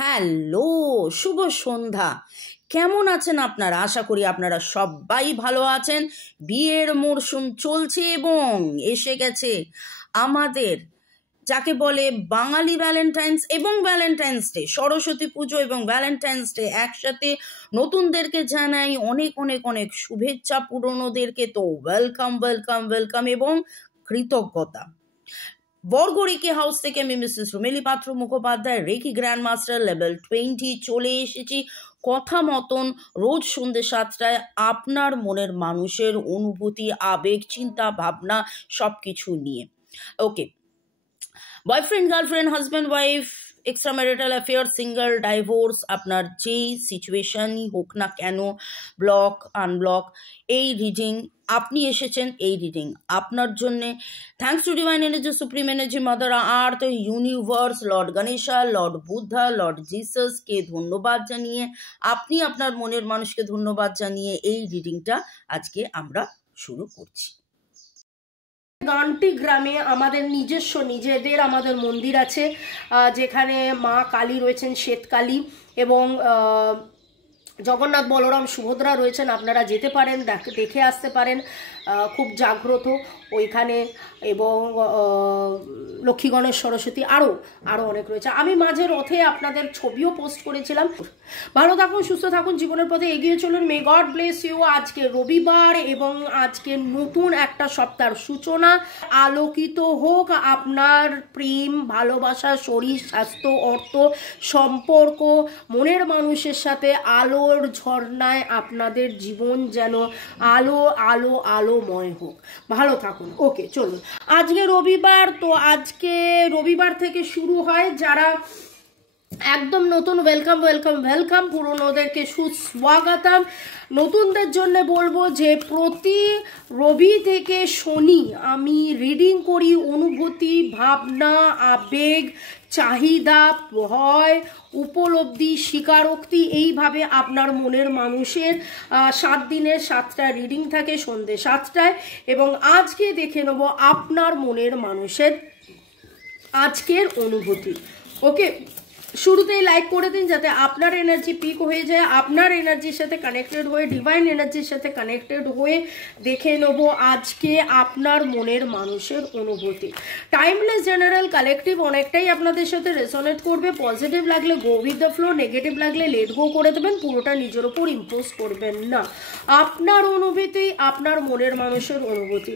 Hello, শুভ সন্ধ্যা। কেমন আছেন আপনারা? আশা করি আপনারা সবাই ভালো আছেন। বিয়ের মরশুম চলছে এবং এসে গেছে আমাদের যাকে বলে বাঙালি ভ্যালেন্টাইন্স এবং ভ্যালেন্টাইন্স ডে, সরস্বতী পুজো এবং ভ্যালেন্টাইন্স ডে একসাথে। নতুনদেরকে জানাই অনেক অনেক অনেক শুভেচ্ছা, পুরনোদেরকে তো ওয়েলকাম ওয়েলকাম ওয়েলকাম এবং কৃতজ্ঞতা। বর্গরেকি হাউস থেকে আমি Mrs Rumeli Patra Mukhopadhyay, reiki grand master level 20 চলে এসেছি কথা মতন রোজ সন্ধ্যে 7টায় আপনার মনের মানুষের অনুভূতি, আবেগ, চিন্তা ভাবনা সব কিছু নিয়ে। Okay, boyfriend, girlfriend, husband, wife, extra marital affair, single, divorce, আপনার যেই সিচুয়েশনই হোক না কেন, ব্লক, আনব্লক, এই রিডিং আপনি এসেছেন, এই রিডিং আপনার জন্যে। Thanks to divine energy, supreme energy, mother earth, universe, lord Ganesha, lord Buddha, lord জিসাসকে ধন্যবাদ জানিয়ে, আপনি আপনার মনের মানুষকে ধন্যবাদ জানিয়ে এই রিডিংটা আজকে আমরা শুরু করছি। গানটি গ্রামে আমাদের নিজেদের আমাদের মন্দির আছে, যেখানে মা কালী রয়েছেন, শ্বেতকালী, এবং জগন্নাথ, বলরাম, সুভদ্রা রয়েছেন। আপনারা যেতে পারেন, দেখে আসতে পারেন, খুব জাগ্রত ওইখানে। এবং লক্ষ্মী, গণেশ, সরস্বতী আরও অনেক রয়েছে। আমি মাঝে রথে আপনাদের ছবিও পোস্ট করেছিলাম। ভালো থাকুন, সুস্থ থাকুন, জীবনের পথে এগিয়ে চলুন। May God bless you. আজকে রবিবার এবং আজকে নতুন একটা সপ্তাহের সূচনা। আলোকিত হোক আপনার প্রেম, ভালোবাসা, শরীর, স্বাস্থ্য, অর্থ, সম্পর্ক, মনের মানুষের সাথে আলোর ঝর্ণায় আপনাদের জীবন যেন আলোময় হোক। ভালো থাকুন। ওকে, চলুন। আজকে রবিবার, তো আজকে রবিবার থেকে শুরু হয়। যারা একদম নতুন, ওয়েলকাম ওয়েলকাম ওয়েলকাম। পুরনোদেরকে সুস্বাগতম। নতুনদের জন্য বলবো যে প্রতি রবি থেকে শনি আমি রিডিং করি অনুভূতি, ভাবনা, আবেগ, চাহিদা, ভয়, উপলব্ধি, স্বীকারোক্তি, এইভাবে আপনার মনের মানুষের 7 দিনের 7টা রিডিং থাকে সন্ধ্যে 7টায়। এবং আজকে দেখে নেব আপনার মনের মানুষের আজকের অনুভূতি। ওকে, শুরুতেই লাইক করে দিন যাতে আপনার এনার্জি পিক হয়ে যায়। আপনার এনার্জির সাথে কানেক্টেড হয়ে, ডিভাইন এনার্জির সাথে কানেক্টেড হয়ে দেখে নেব আজকে আপনার মনের মানুষের অনুভূতি। টাইমলেস, জেনারেল, কালেকটিভ অনেকটাই আপনাদের সাথে রেসোনেট করবে। পজিটিভ লাগলে go with the flow, negative লাগলে লেট গো করে দেবেন, পুরোটা নিজের ওপর ইম্পোজ করবেন না। আপনার অনুভূতি, আপনার মনের মানুষের অনুভূতি।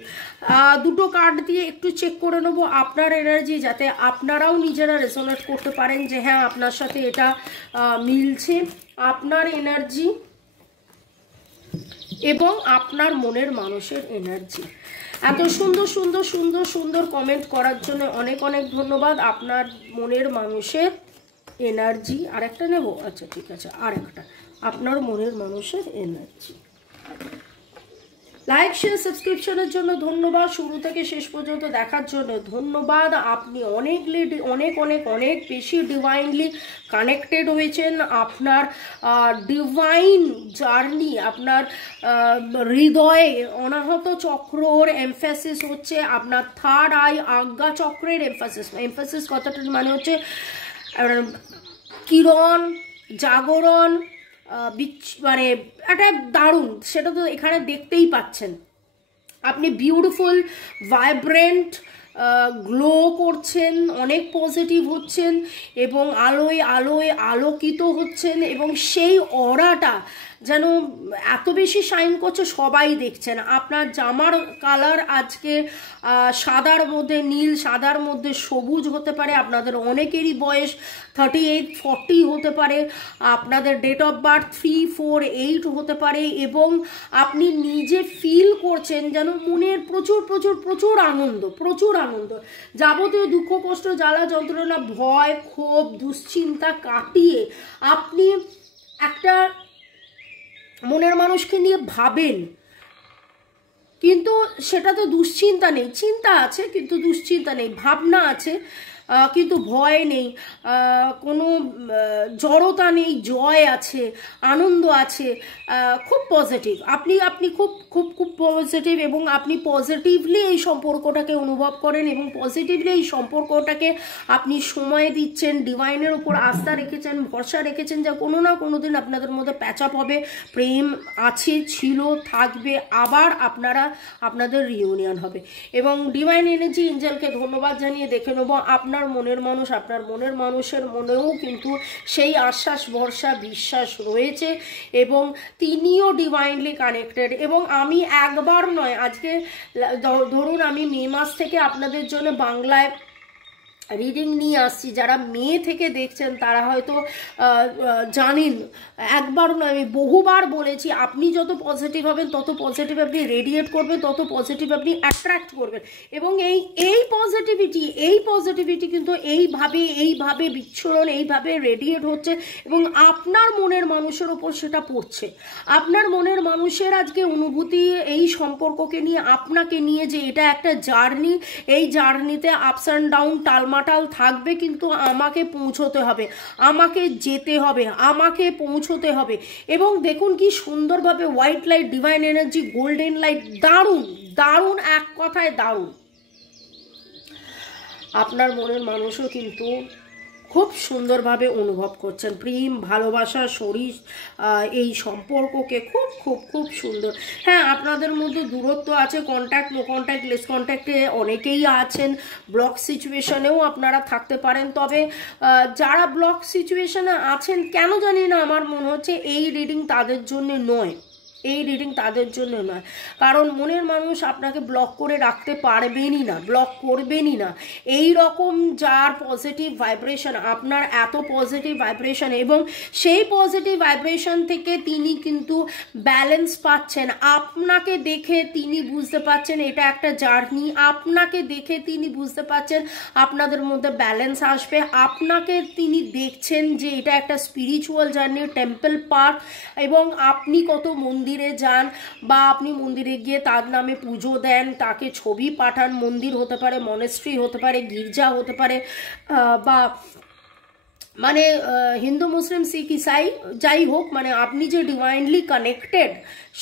দুটো কার্ড দিয়ে একটু চেক করে নেব আপনার এনার্জি, যাতে আপনারাও নিজেরা রেসোনেট করতে পারেন যে হ্যাঁ আপনার সাথে এটা মিলছে। আপনার এনার্জি এবং আপনার মনের মানুষের এনার্জি। এত সুন্দর সুন্দর সুন্দর সুন্দর কমেন্ট করার জন্য অনেক অনেক ধন্যবাদ। আপনার মনের মানুষের এনার্জি আরেকটা নেব, আচ্ছা ঠিক আছে, আরেকটা আপনার মনের মানুষের এনার্জি। লাইক, শেয়ার, সাবস্ক্রিপশনের জন্য ধন্যবাদ। শুরু থেকে শেষ পর্যন্ত দেখার জন্য ধন্যবাদ। আপনি অনেক বেশি ডিভাইনলি কানেক্টেড হয়েছেন। আপনার ডিভাইন জার্নি, আপনার হৃদয়ে অনাহত চক্রর এমফ্যাসিস হচ্ছে। আপনার থার্ড আই, আজ্ঞা চক্রের এমফ্যাসিস কথাটা মানে হচ্ছে কিরণ, জাগরণ, মানে একটা দারুণ, সেটা তো এখানে দেখতেই পাচ্ছেন। আপনি বিউটিফুল, ভাইব্রেন্ট, গ্লো করছেন, অনেক পজিটিভ হচ্ছেন এবং আলোয় আলোকিত হচ্ছেন। এবং সেই অরাটা যেন এত বেশি শাইন করছে, সবাই দেখছেন। আপনার জামার কালার আজকে সাদার মধ্যে নীল, সাদার মধ্যে সবুজ হতে পারে। আপনাদের অনেকেরই বয়স 38, 40 হতে পারে। আপনাদের ডেট অফ বার্থ 3, 4, 8 হতে পারে। এবং আপনি নিজে ফিল করছেন যেন মনের প্রচুর আনন্দ, যাবতীয় দুঃখ, কষ্ট, জ্বালা, যন্ত্রণা, ভয়, ক্ষোভ, দুশ্চিন্তা কাটিয়ে আপনি একটা মনের মানুষকে নিয়ে ভাবেন। কিন্তু সেটা তো দুশ্চিন্তা নেই, চিন্তা আছে কিন্তু দুশ্চিন্তা নেই, ভাবনা আছে। কিন্তু ভয় নেই, কোনো জড়তা নেই, জয় আছে, আনন্দ আছে, খুব পজিটিভ। আপনি খুব খুব খুব পজিটিভ এবং আপনি পজিটিভলি এই সম্পর্কটাকে অনুভব করেন এবং পজিটিভলি এই সম্পর্কটাকে আপনি সময় দিচ্ছেন, ডিভাইনের উপর আস্থা রেখেছেন, ভরসা রেখেছেন যে কোনো না কোনো দিন আপনাদের মধ্যে প্যাচ আপ হবে, প্রেম আছে, ছিল, থাকবে, আবার আপনাদের রিউনিয়ন হবে। এবং ডিভাইন এনার্জি এঞ্জেলকে ধন্যবাদ জানিয়ে দেখে নেব আপনার মনের মানুষের মনেও কিন্তু সেই আশ্বাস, ভরসা, বিশ্বাস রয়েছে এবং তিনিও ডিভাইনলি কানেক্টেড। এবং আমি একবার নয়, আজকে ধরুন আমি মে মাস থেকে আপনাদের জন্য বাংলায় রিডিং নিয়ে আসছি। যারা মে থেকে দেখছেন তারা হয়তো জানেন, একবার নয় আমি বহুবার বলেছি, আপনি যত পজিটিভ হবেন তত পজিটিভ আপনি রেডিয়েট করবেন, তত পজিটিভ আপনি অ্যাট্রাক্ট করবেন। এবং এই পজিটিভিটি কিন্তু এইভাবে বিচ্ছুরণ, এইভাবে রেডিয়েট হচ্ছে এবং আপনার মনের মানুষের ওপর সেটা পড়ছে। আপনার মনের মানুষের আজকে অনুভূতি এই সম্পর্ককে নিয়ে, আপনাকে নিয়ে, যে এটা একটা জার্নি, এই জার্নিতে আপস অ্যান্ড ডাউন, টালমাটাল থাকবে, কিন্তু আমাকে পৌঁছতে হবে, আমাকে যেতে হবে, আমাকে পৌঁছতে হবে। এবং দেখুন কি সুন্দরভাবে white light, divine energy, golden light, দারুণ, এক কথায় দারুণ। আপনার মনের মানুষও কিন্তু খুব সুন্দরভাবে অনুভব করছেন প্রেম, ভালোবাসা, শরীর, এই সম্পর্ককে খুব খুব খুব সুন্দর। হ্যাঁ, আপনাদের মধ্যে দূরত্ব আছে, কন্ট্যাক্ট, নো কন্ট্যাক্ট, লেস কন্ট্যাক্টে অনেকেই আছেন, ব্লক সিচুয়েশনেও আপনারা থাকতে পারেন। তবে যারা ব্লক সিচুয়েশনে আছেন, কেন জানি না আমার মনে হচ্ছে এই রিডিং তাদের জন্য নয়, কারণ মনের মানুষ আপনাকে ব্লক করে রাখতে পারবেনই না, ব্লক করবেনই না। এই রকম যার পজিটিভ ভাইব্রেশন, আপনার এত পজিটিভ ভাইব্রেশন, এবং সেই পজিটিভ ভাইব্রেশন থেকে তিনি কিন্তু ব্যালেন্স পাচ্ছেন। আপনাকে দেখে তিনি বুঝতে পাচ্ছেন এটা একটা জার্নি, আপনাকে দেখে তিনি বুঝতে পাচ্ছেন আপনাদের মধ্যে ব্যালেন্স আসবে, আপনাকে তিনি দেখছেন যে এটা একটা স্পিরিচুয়াল জার্নি, টেম্পল পার্ক, এবং আপনি কত মন্দিরে যান বা আপনি মন্দিরে গিয়ে তার নামে পুজো দেন, তাকে ছবি পাঠান, মন্দির হতে পারে, মনেস্ট্রি হতে পারে, গির্জা হতে পারে, বা মানে হিন্দু, মুসলিম, শিখ, ইসাই যাই হোক, মানে আপনি যে ডিভাইনলি কানেক্টেড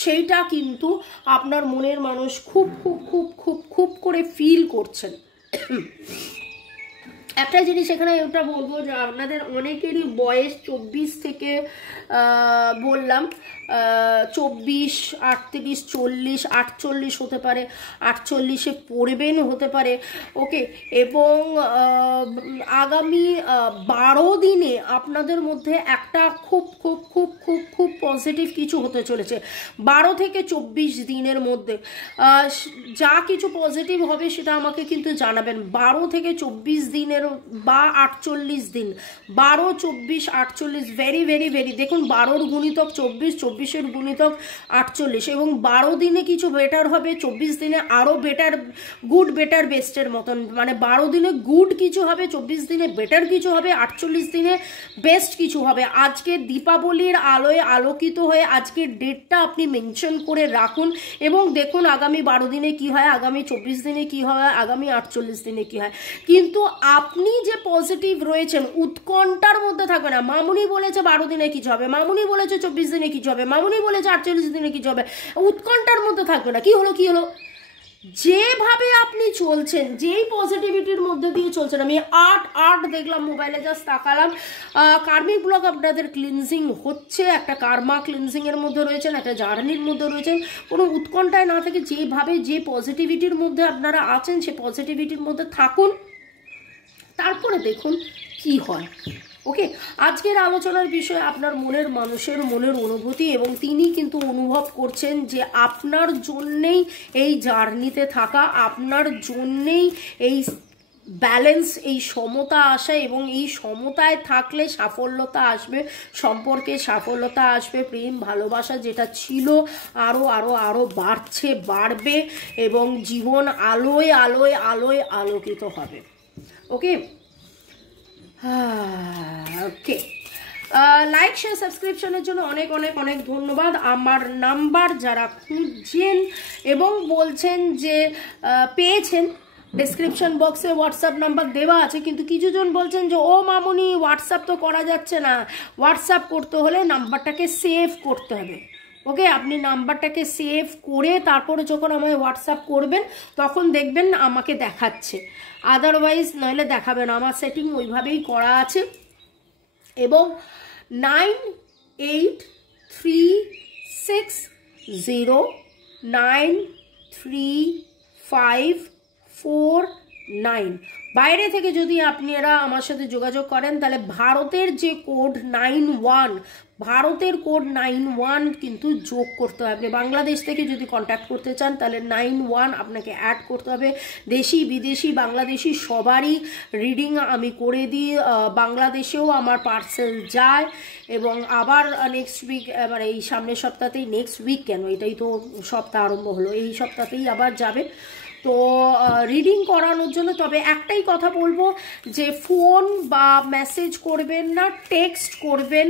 সেইটা কিন্তু আপনার মনের মানুষ খুব খুব খুব খুব খুব করে ফিল করছেন। একটা জিনিস এখানে এটা বলবো যে আপনাদের অনেকেরই বয়স 24 থেকে বললাম 24, 38, 40, 48 হতে পারে, 48-এ পড়বেন হতে পারে, ওকে। এবং আগামী 12 দিনে আপনাদের মধ্যে একটা খুব খুব খুব খুব খুব পজিটিভ কিছু হতে চলেছে। 12 থেকে 24 দিনের মধ্যে যা কিছু পজিটিভ হবে সেটা আমাকে কিন্তু জানাবেন। 12 থেকে 24 দিনের বা 48 দিন, 12, 24, 48, ভেরি ভেরি ভেরি, দেখুন 12-র গুণিতক 24, 24-এর গুণিতক 48, এবং 12 দিনে কিছু বেটার হবে, 24 দিনে আরও বেটার, গুড বেটার বেস্টের মতন, মানে 12 দিনে গুড কিছু হবে, 24 দিনে বেটার কিছু হবে, 48 দিনে বেস্ট কিছু হবে। আজকে দীপাবলির আলোয় আলোকিত হয়ে আজকের ডেটটা আপনি মেনশন করে রাখুন এবং দেখুন আগামী 12 দিনে কি হয়, আগামী 24 দিনে কি হয়, আগামী 48 দিনে কি হয়। কিন্তু আপনি যে পজিটিভ রয়েছেন, উৎকণ্ঠার মধ্যে থাকবে না। মামুনি বলেছে 12 দিনে কিছু হবে, মামুনি বলেছে 24 দিনে কিছু হবে, মামুনি বলেছে 48 দিনে কিছু হবে, উৎকণ্ঠার মধ্যে থাকবে না। কি হলো যেভাবে আপনি চলছেন, যেই পজিটিভিটির মধ্যে দিয়ে চলছেন, আমি আর্ট দেখলাম মোবাইলে, জাস্ট তাকালাম, কার্মিক ব্লক আপনাদের ক্লিনজিং হচ্ছে, একটা কার্মা ক্লিনজিং এর মধ্যে রয়েছেন, একটা জার্নির মধ্যে রয়েছেন। কোনো উৎকণ্ঠায় না থেকে যেভাবে যে পজিটিভিটির মধ্যে আপনারা আছেন সে পজিটিভিটির মধ্যে থাকুন, তারপরে দেখুন কি হয়। ওকে, আজকের আলোচনার বিষয় আপনার মনের মানুষের মনের অনুভূতি, এবং তিনি কিন্তু অনুভব করছেন যে আপনার জন্যেই এই জার্নিতে থাকা, আপনার জন্যেই এই ব্যালেন্স, এই সমতা আসা, এবং এই সমতায় থাকলে সাফল্যতা আসবে, সম্পর্কে সাফল্যতা আসবে, প্রেম ভালোবাসা যেটা ছিল আরও আরও আরও বাড়বে, এবং জীবন আলোয় আলোয় আলোয় আলোকিত হবে। ওকে, ওকে, লাইক, শেয়ার, সাবস্ক্রিপশনের জন্য অনেক অনেক অনেক ধন্যবাদ। আমার নাম্বার যারা খুঁজছেন এবং বলছেন যে পেয়েছেন, ডেসক্রিপশন বক্সে হোয়াটসঅ্যাপ নাম্বার দেওয়া আছে, কিন্তু কিছুজন বলছেন যে ও মামুনি হোয়াটসঅ্যাপ তো করা যাচ্ছে না, হোয়াটসঅ্যাপ করতে হলে নাম্বারটাকে সেভ করতে হবে। ওকে, আপনি নাম্বারটাকে সেভ করে তারপরে যখন আমায় হোয়াটসঅ্যাপ করবেন তখন দেখবেন আমাকে দেখাচ্ছে, আদারওয়াইজ নইলে দেখাবে না। আমার সেটিং ওইভাবেই করা আছে। এবং 9836093549 বাইরে থেকে যদি আপনারা আমার সাথে যোগাযোগ করেন তাহলে ভারতের যে কোড 91, ভারতের কোড 91 কিন্তু যোগ করতে হবে। আপনি বাংলাদেশ থেকে যদি কন্ট্যাক্ট করতে চান তাহলে 91 আপনাকে অ্যাড করতে হবে। দেশি বিদেশি বাংলাদেশি সবারই রিডিং আমি করে দিই, বাংলাদেশেও আমার পার্সেল যায়। এবং আবার নেক্সট উইক, মানে এই সামনের সপ্তাহতেই, নেক্সট উইক কেন, এটাই তো সপ্তাহ আরম্ভ হলো, এই সপ্তাহতেই আবার যাবে। তো রিডিং করানোর জন্য তবে একটাই কথা বলবো যে ফোন বা মেসেজ করবেন না, টেক্সট করবেন।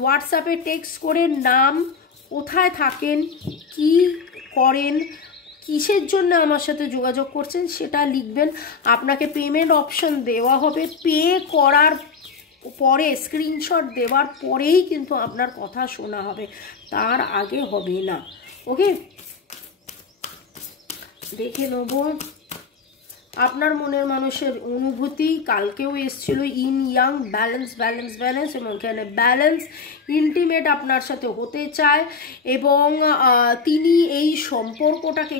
হোয়াটসঅ্যাপে টেক্সট করে নাম, কোথায় থাকেন, কি করেন, কিসের জন্য আমার সাথে যোগাযোগ করছেন সেটা লিখবেন। আপনাকে পেমেন্ট অপশন দেওয়া হবে, পে করার পরে স্ক্রিনশট দেওয়ার পরেই কিন্তু আপনার কথা শোনা হবে, তার আগে হবে না। ওকে, দেখে নেব আপনার মনের মানুষের অনুভূতি। কালকেও এসেছিল in young, balance balance balance, এবং এখানে ব্যালেন্স ইন্টিমেট আপনার সাথে হতে চায় এবং তিনি এই সম্পর্কটাকে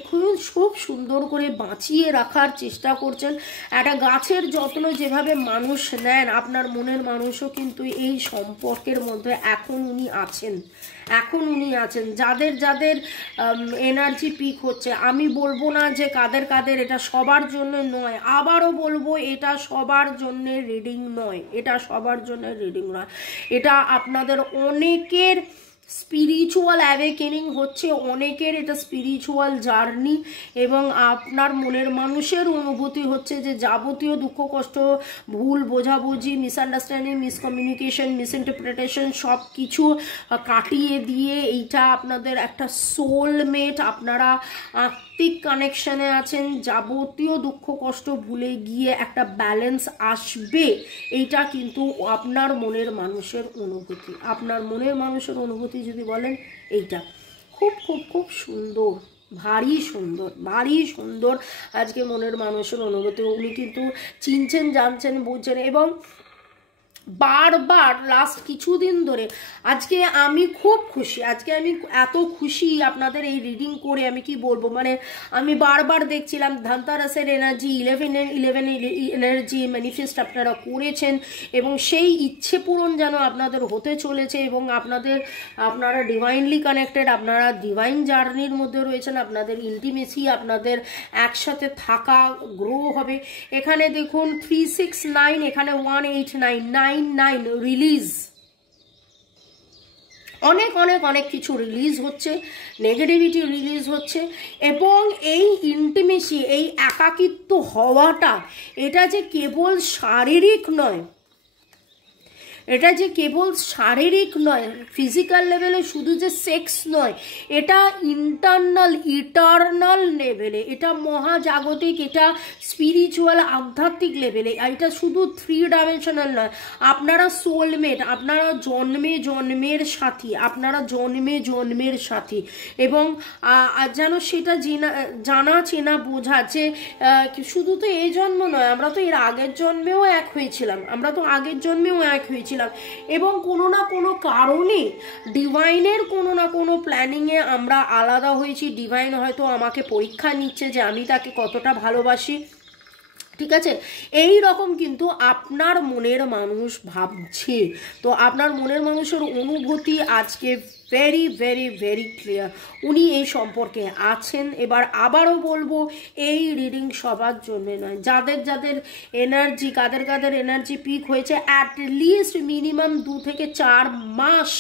খুব সুন্দর করে বাঁচিয়ে রাখার চেষ্টা করছেন। একটা গাছের যত্ন যেভাবে মানুষ নেন, আপনার মনের মানুষও কিন্তু এই সম্পর্কের মধ্যে এখন উনি আছেন। যাদের যাদের এনার্জি পিক হচ্ছে, আমি বলবো না যে কাদের কাদের, এটা সবার জন্য নয়, আবারও বলবো এটা সবার জন্য রিডিং নয়, এটা আপনাদের অনেকের স্পিরিচুয়াল অ্যাওয়েকেনিং হচ্ছে, অনেকের এটা স্পিরিচুয়াল জার্নি। এবং আপনার মনের মানুষের অনুভূতি হচ্ছে যে যাবতীয় দুঃখ কষ্ট, ভুল বোঝাবুঝি, মিসআন্ডারস্ট্যান্ডিং, মিসকমিউনিকেশন, মিসইন্টারপ্রিটেশন সব কিছু কাটিয়ে দিয়ে এইটা আপনাদের একটা সোলমেট, আপনারা আত্মিক কানেকশানে আছেন, যাবতীয় দুঃখ কষ্ট ভুলে গিয়ে একটা ব্যালেন্স আসবে। এইটা কিন্তু আপনার মনের মানুষের অনুভূতি। আপনার মনের মানুষের অনুভূতি যদি বলেন, এইটা খুব খুব খুব সুন্দর, ভারী সুন্দর আজকে মনের মানুষের অনুভূতি। উনি কিন্তু চিনছেন, জানছেন, বুঝছেন। এবং বারবার লাস্ট কিছুদিন ধরে আজকে আমি খুব খুশি, আমি এত খুশি আপনাদের এই রিডিং করে, আমি কি বলবো, মানে আমি বারবার দেখছিলাম ধানতেরাসের এনার্জি, 11 এনার্জি ম্যানিফেস্ট আপনারা করেছেন এবং সেই ইচ্ছে পূরণ যেন আপনাদের হতে চলেছে। এবং আপনারা ডিভাইনলি কানেক্টেড, আপনারা ডিভাইন জার্নির মধ্যে রয়েছেন, আপনাদের ইন্টিমেসি, আপনাদের একসাথে থাকা গ্রো হবে। এখানে দেখুন 369, এখানে 189, 9 রিলিজ, অনেক অনেক অনেক কিছু রিলিজ হচ্ছে, নেগেটিভিটি রিলিজ হচ্ছে। এবং এই ইন্টিমেসি, এই একাকিত্ব হওয়াটা, এটা যে কেবল শারীরিক নয়, ফিজিক্যাল লেভেলে শুধু যে সেক্স নয়, এটা ইটারনাল লেভেলে, এটা মহাজাগতিক, এটা স্পিরিচুয়াল আধ্যাত্মিক লেভেলে, এটা শুধু 3 ডাইমেনশনাল নয়। আপনারা সোলমেট, আপনারা জন্মের সাথী, এবং যেন সেটা জানা চেনা বোঝা যে শুধু তো এই জন্ম নয়, আমরা তো এর আগের জন্মেও এক হয়েছিলাম, এবং কোনো না কোনো কারণে ডিভাইনের কোনো না কোনো প্ল্যানিংয়ে আমরা আলাদা হয়েছি। ডিভাইন হয়তো আমাকে পরীক্ষা নিচ্ছে যে আমি তাকে কতটা ভালোবাসি, ঠিক আছে? এই রকম কিন্তু আপনার মনের মানুষ ভাবছে। তো আপনার মনের মানুষের অনুভূতি আজকে ভেরি ভেরি ভেরি ক্লিয়ার, উনি এই সম্পর্কে আছেন। এবার আবারও বলবো, এই রিডিং সবার জন্য নয়, যাদের যাদের এনার্জি, কাদের এনার্জি পিক হয়েছে, অ্যাটলিস্ট মিনিমাম 2 থেকে 4 মাস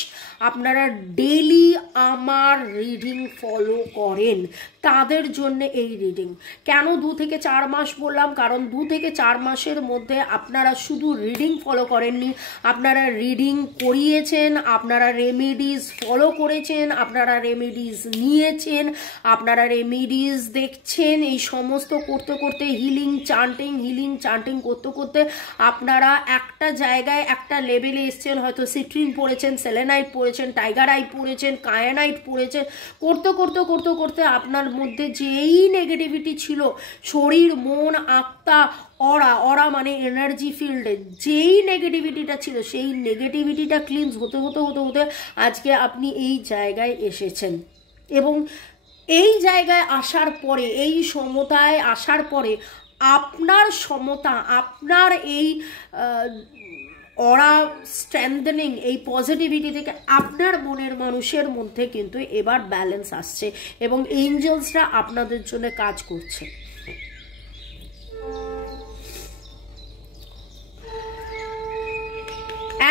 আপনারা ডেলি আমার রিডিং ফলো করেন, তাদের জন্য এই রিডিং। কেন 2 থেকে 4 মাস বললাম? কারণ 2 থেকে 4 মাসের মধ্যে আপনারা শুধু রিডিং ফলো করেননি, আপনারা রিডিং করিয়েছেন, আপনারা রেমেডিজ ফলো ফলো করেছেন, আপনারা রেমেডিজ নিয়েছেন, আপনারা রেমেডিজ দেখছেন, এই সমস্ত করতে করতে হিলিং চান্টিং করতে করতে আপনারা একটা জায়গায় একটা লেভেলে এসছেন। হয়তো সিট্রিন পড়েছেন, সেলেনাইট পড়েছেন, টাইগার আই পড়েছেন, কায়ানাইট পড়েছেন, করতে করতে করতে করতে আপনার মধ্যে যেই নেগেটিভিটি ছিল, শরীর মন আত্মা অরা মানে এনার্জি ফিল্ডে যেই নেগেটিভিটিটা ছিল, সেই নেগেটিভিটিটা ক্লিনস হতে হতে হতে হতে আজকে আপনি এই জায়গায় এসেছেন। এবং এই জায়গায় আসার পরে, এই সমতায় আসার পরে আপনার সমতা, আপনার এই অরা স্ট্রেংথেনিং, এই পজিটিভিটি থেকে আপনার মনের মানুষের মধ্যে কিন্তু এবার ব্যালেন্স আসছে এবং এঞ্জেলসরা আপনাদের জন্য কাজ করছে।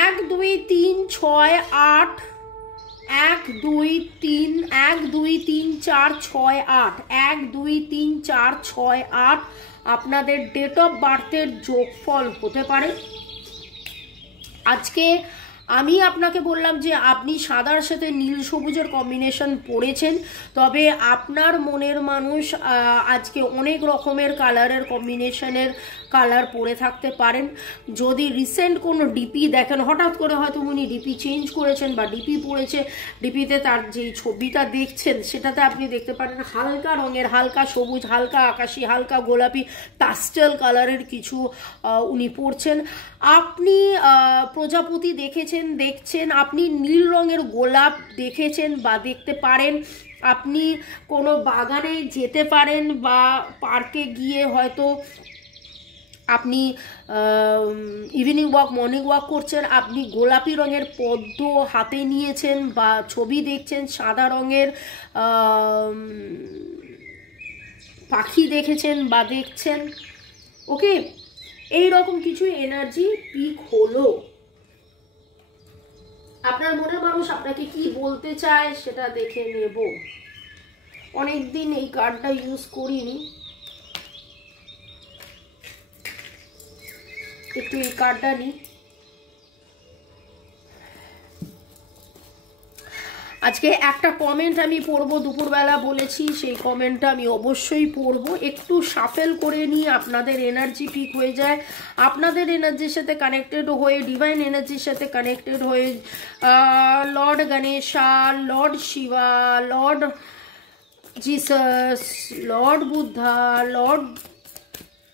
1 2 3 6 8 1 2 3 1 2 3 4 6 8 1 2 3 4 6 8 আপনাদের ডেট অফ বার্থের যোগফল হতে পারে। আজকে আমি আপনাকে বললাম যে আপনি সাদার সাথে নীল সবুজের কম্বিনেশন পড়েছেন, তবে আপনার মনের মানুষ আজকে অনেক রকমের কালারের কম্বিনেশনের কালার পরে থাকতে পারেন। যদি রিসেন্ট কোনো ডিপি দেখেন, হঠাৎ করে হয়তো উনি ডিপি চেঞ্জ করেছেন বা ডিপি পড়েছে, ডিপিতে তার যেই ছবিটা দেখছেন সেটাতে আপনি দেখতে পারেন হালকা রঙের, হালকা সবুজ, হালকা আকাশি, হালকা গোলাপি, পাস্টেল কালারের কিছু উনি পড়ছেন। আপনি প্রজাপতি দেখছেন, আপনি নীল রঙের গোলাপ দেখেছেন বা দেখতে পারেন, আপনি কোনো বাগানে যেতে পারেন বা পার্কে গিয়ে হয়তো আপনি ইভিনিং ওয়াক, মর্নিং ওয়াক করছেন, আপনি গোলাপি রঙের পদ্ম হাতে নিয়েছেন বা ছবি দেখছেন, সাদা রঙের পাখি দেখেছেন বা দেখছেন। ওকে, এই রকম কিছু এনার্জি পিক হলো। আপনার মনের মানুষ আপনাকে কি বলতে চায় সেটা দেখে নেব। অনেকদিন এই কার্ডটা ইউজ করিনি, একটু এই কার্ডটা নিই। আজকে একটা কমেন্ট আমি পড়বো, দুপুরবেলা বলেছি সেই কমেন্টটা আমি অবশ্যই পড়বো। একটু শাফেল করে নিয়ে আপনাদের এনার্জি পিক হয়ে যায়, আপনাদের এনার্জির সাথে কানেক্টেড হয়ে, ডিভাইন এনার্জির সাথে কানেক্টেড হয়ে lord Ganesha, lord Shiva, lord Jesus, lord Buddha, lord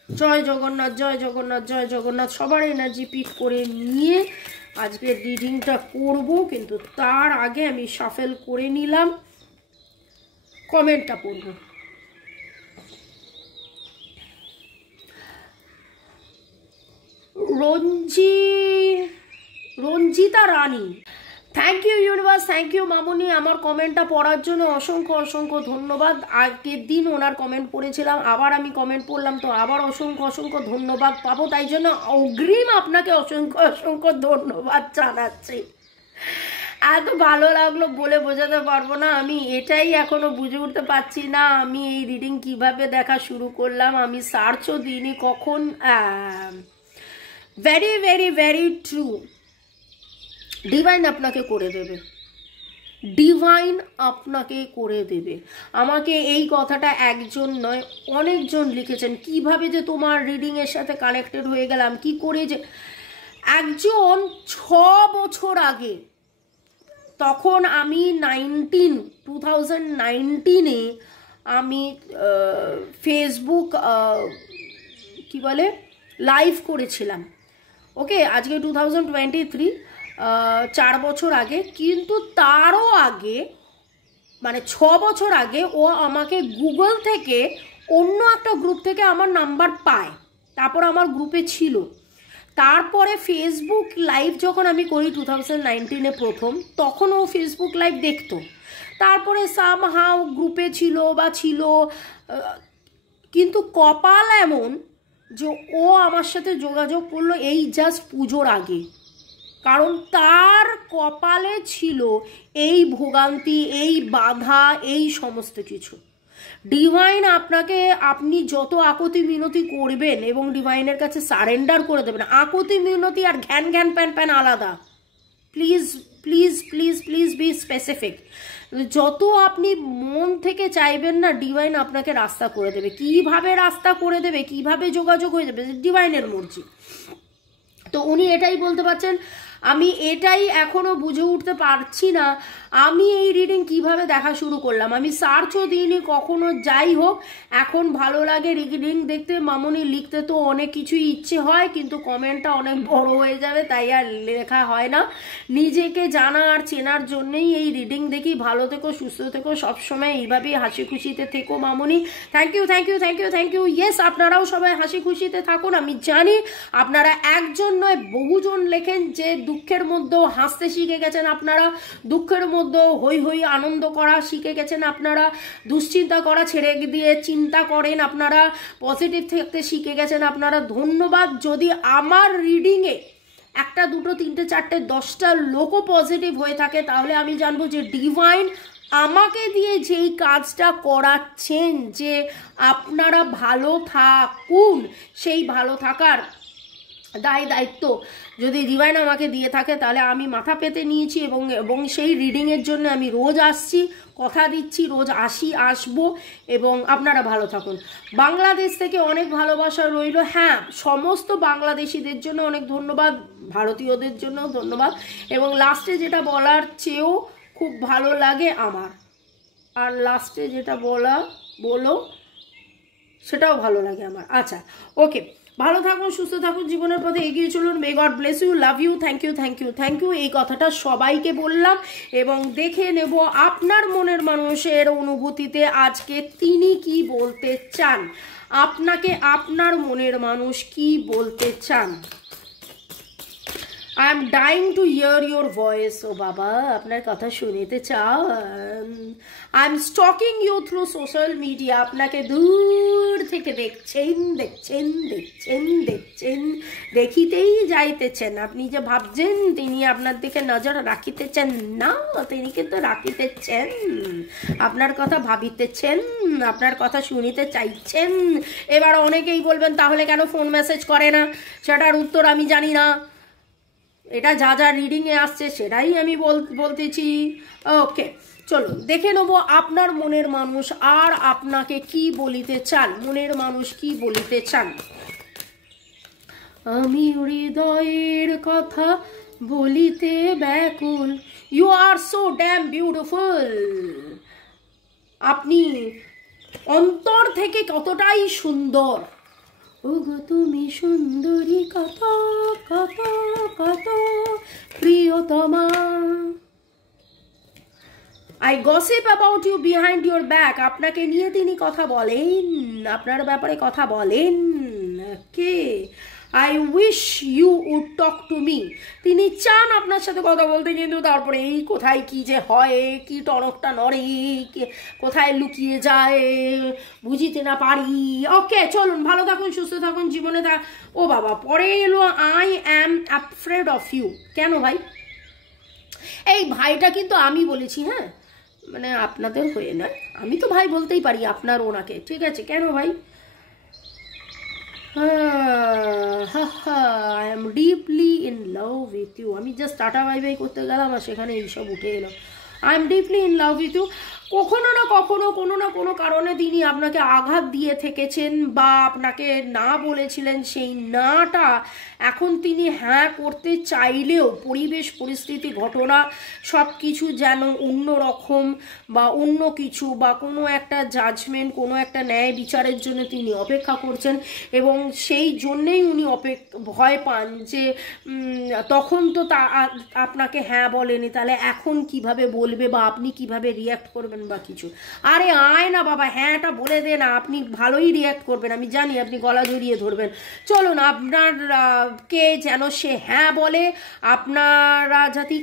জয় জগন্নাথ, জয় জগন্নাথ, জয় জগন্নাথ, সবার এনার্জি পিক করে নিয়ে আজকের রিডিংটা করব। কিন্তু তার আগে আমি শাফেল করে নিলাম, কমেন্টটা পড়ব। Ranjita Rani, thank you universe, thank you মামুনি আমার কমেন্টটা পড়ার জন্য অসংখ্য অসংখ্য ধন্যবাদ। আগের দিন ওনার কমেন্ট পড়েছিলাম, আবার আমি কমেন্ট পড়লাম, তো আবার অসংখ্য অসংখ্য ধন্যবাদ পাবো, তাই জন্য অগ্রিম আপনাকে অসংখ্য অসংখ্য ধন্যবাদ জানাচ্ছি। এত ভালো লাগলো বলে বোঝাতে পারবো না। আমি এটাই এখনো বুঝে উঠতে পারছি না আমি এই রিডিং কিভাবে দেখা শুরু করলাম। আমি সার্চও দিইনি কখন। Very very very true, divine আপনাকে করে দেবে, ডিভাইন আপনাকে করে দেবে। আমাকে এই কথাটা একজন নয় অনেকজন লিখেছেন, কিভাবে যে তোমার রিডিংয়ের সাথে কানেক্টেড হয়ে গেলাম, কি করে যে। একজন 6 বছর আগে, তখন আমি 2019-এ আমি ফেসবুক কি বলে লাইভ করেছিলাম। ওকে, আজকে 2023, 4 বছর আগে। কিন্তু তারও আগে মানে 6 বছর আগে ও আমাকে গুগল থেকে অন্য একটা গ্রুপ থেকে আমার নাম্বার পায়, তারপর আমার গ্রুপে ছিল। তারপরে ফেসবুক লাইভ যখন আমি করি 2019-এ প্রথম, তখন ও ফেসবুক লাইভ দেখতো। তারপরে সামহাও গ্রুপে ছিল বা ছিল, কিন্তু কপাল এমন যে ও আমার সাথে যোগাযোগ করলো এই জাস্ট পুজোর আগে। কারণ তার কপালে ছিল এই ভোগান্তি, এই বাধা, এই সমস্ত কিছু। ডিভাইন আপনাকে, আপনি যত আকুতি মিনতি করবেন এবং ডিভাইনের কাছে সারেন্ডার করে দেবেন। আকুতি মিনতি আর ঘ্যান ঘ্যান প্যান প্যান আলাদা। Please please please please be specific. যত আপনি মন থেকে চাইবেন না, ডিভাইন আপনাকে রাস্তা করে দেবে। কিভাবে রাস্তা করে দেবে, কিভাবে যোগাযোগ হয়ে যাবে, ডিভাইনের মর্জি। তো উনি এটাই বলতে পারছেন। আমি এটাই এখনো বুঝে উঠতে পারছি না আমি এই রিডিং কিভাবে দেখা শুরু করলাম। আমি সার্চও দিইনি কখনো। যাই হোক, এখন ভালো লাগে রিডিং দেখতে। মামনি লিখতে তো অনেক কিছুই ইচ্ছে হয়, কিন্তু কমেন্টটা অনেক বড় হয়ে যাবে, তাই আর লেখা হয় না। নিজেকে জানা আর চেনার জন্যই এই রিডিং দেখি। ভালো থেকো, সুস্থ থেকো, সবসময় এইভাবেই হাসি খুশিতে থেকো মামনি। Thank you thank you thank you thank you. Yes, আপনারাও সবাই হাসি খুশিতে থাকুন। আমি জানি আপনারা একজন নয় বহুজন লেখেন যে দুঃখের মধ্যেও হাসতে শিখে গেছেন আপনারা, দুঃখের মধ্যেও হই হই আনন্দ করা শিখে গেছেন আপনারা, দুশ্চিন্তা করা ছেড়ে দিয়ে চিন্তা করেন আপনারা, পজিটিভ থাকতে শিখে গেছেন আপনারা। ধন্যবাদ। যদি আমার রিডিংয়ে একটা দুটো তিনটে চারটে 10টা লোকও পজিটিভ হয়ে থাকে, তাহলে আমি জানবো যে ডিভাইন আমাকে দিয়ে যেই কাজটা করাচ্ছেন, যে আপনারা ভালো থাকুন, সেই ভালো থাকার দায়িত্ব যদি ডিভাইন আমাকে দিয়ে থাকে, তাহলে আমি মাথা পেতে নিয়েছি এবং সেই রিডিংয়ের জন্য আমি রোজ আসছি, কথা দিচ্ছি রোজ আসবো। এবং আপনারা ভালো থাকুন। বাংলাদেশ থেকে অনেক ভালোবাসা রইল। হ্যাঁ, সমস্ত বাংলাদেশিদের জন্য অনেক ধন্যবাদ, ভারতীয়দের জন্য ধন্যবাদ। এবং লাস্টে যেটা বলার চেয়েও খুব ভালো লাগে আমার, আর লাস্টে যেটা বলো সেটাও ভালো লাগে আমার। আচ্ছা, ওকে, ভালো থাকুন, সুস্থ থাকুন, জীবনের পথে এগিয়ে চলুন। May God bless you, love you, thank you thank you thank you. এই কথাটা সবাইকে বললাম এবং দেখে নেব আপনার মনের মানুষের অনুভূতিতে আজকে তিনি কি বলতে চান, আপনাকে আপনার মনের মানুষ কি বলতে চান। I am dying to hear your voice. ও বাবা, আপনার কথা শুনতে চান। I am stalking you through social media. আপনাকে দূর থেকে দেখছেন, দেখিতেই যাইতেছেন। আপনি যে ভাবছেন তিনি আপনার দিকে নজর রাখিতেছেন না, তিনি কিন্তু রাখিতেছেন। আপনার কথা ভাবিতেছেন, আপনার কথা শুনিতে চাইছেন। এবার অনেকেই বলবেন তাহলে কেন ফোন মেসেজ করে না, সেটার উত্তর আমি জানি না। এটা যা যা রিডিংয়ে আসছে সেটাই আমি বলতেছি। ওকে, চলুন দেখে নেবো আপনার মনের মানুষ আর আপনাকে কি বলিতে চান। মনের মানুষ কি বলিতে চান। আমি হৃদয়ের কথা বলিতে ব্যাকুল। You are so damn beautiful. আপনি অন্তর থেকে কতটাই সুন্দর। ওগো তুমি সুন্দরী কত কত কত প্রিয়তমা। I gossip about you behind your back. আপনাকে নিয়ে তিনি কথা বলেন, আপনার ব্যাপারে কথা বলেন। কে? I wish you would talk to me. তিনি চান আপনার সাথে কথা বলতে, কিন্তু তারপরে এই কোথায় কি যে হয়, কি টনকটা নড়ে, কোথায় লুকিয়ে যায় বুঝিতে না পারি। ওকে, চলুন ভালো থাকুন, সুস্থ থাকুন, জীবনে ও বাবা, পরে এলো I am afraid of you। কেন ভাই? এই ভাইটা কিন্তু আমি বলেছি, হ্যাঁ, মানে আপনাদের হয়ে নয়, আমি তো ভাই বলতেই পারি আপনার ওনাকে, ঠিক আছে? কেন ভাই? I am deeply in love with you. আমি জাস্ট টাটা বাই বাই করতে গেলাম আর সেখানে এইসব উঠে এলো। I am deeply in love with you. কখনো না কখনো কোনো না কোনো কারণে তিনি আপনাকে আঘাত দিয়ে থেকেছেন বা আপনাকে না বলেছিলেন। সেই নাটা এখন তিনি হ্যাঁ করতে চাইলেও পরিবেশ পরিস্থিতি ঘটনা সব কিছু যেন অন্য রকম বা অন্য কিছু বা কোনো একটা জাজমেন্ট, কোনো একটা ন্যায় বিচারের জন্য তিনি অপেক্ষা করছেন। এবং সেই জন্যেই উনি ভয় পান যে তখন তো আপনাকে হ্যাঁ বলেনি, তাহলে এখন কিভাবে বলবে বা আপনি কিভাবে রিয়াক্ট করবেন বা কিছু। আরে আয় না বাবা, হ্যাঁটা বলে দে না, আপনি ভালোই রিয়াক্ট করবেন, আমি জানি আপনি গলা জড়িয়ে ধরবেন। চলুন আপনার কে যেন সে হ্যাঁ বলে, আপনারা যাতে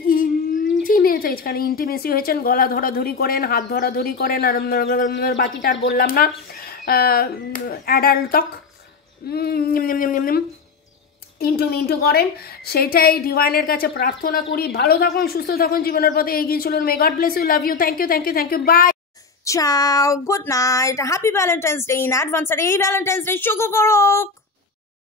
এখানে ইন্টিমেসি হয়েছেন, গলা ধরাধরি করেন, হাত ধরাধরি করেন, আর বাকিটা আর বললাম না, অ্যাডাল্ট টক ইন্টু করেন, সেটাই ডিভাইনের কাছে প্রার্থনা করি। ভালো থাকুন, সুস্থ থাকুন, জীবনের পথে এগিয়ে চলুন। May God bless you, love you, thank you, bye. Ciao, good night, happy Valentine's Day in advance, আর এই Valentine's Day শুভ করুক।